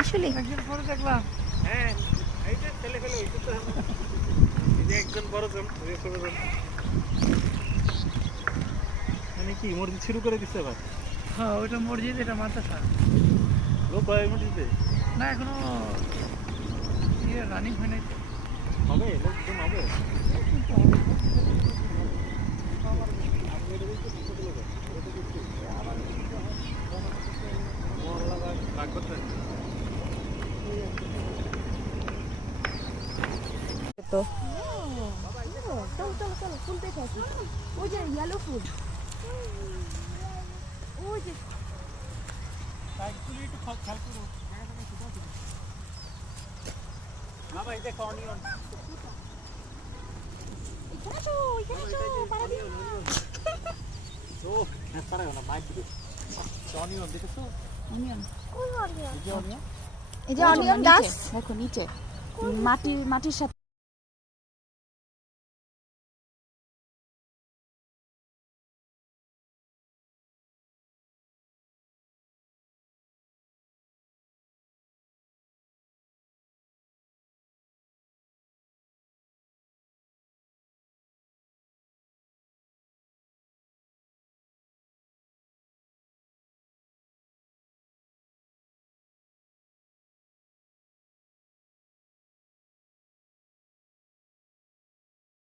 আসলে একদিন পরে দেখলাম হ্যাঁ এই যে ছেলে ফেলে হইতো তো এই যে একজন বড় জন ওই ছোট জন মানে কি মসজিদ শুরু করে দিচ্ছে আবার হ্যাঁ ওইটা মসজিদ এটা মাদ্রাসা লোক হয় মসজিদে না এখনো রানিং হয় নাই তো হবে লোকজন হবে তো চলো চলো চলো ফুল দেখে আসি ওই যে ইয়েলো ফুল ওই যে সাইডগুলো একটু খেয়াল করো বাবা এই যে কর্নিয়ন এখানে তো পারা দিও না তো পারে না মাইক দিবে অনিয়ন দেখেছো অনিয়ন এই যে অনিয়ন এই যে অনিয়ন গাছ দেখো নিচে মাটির সাথে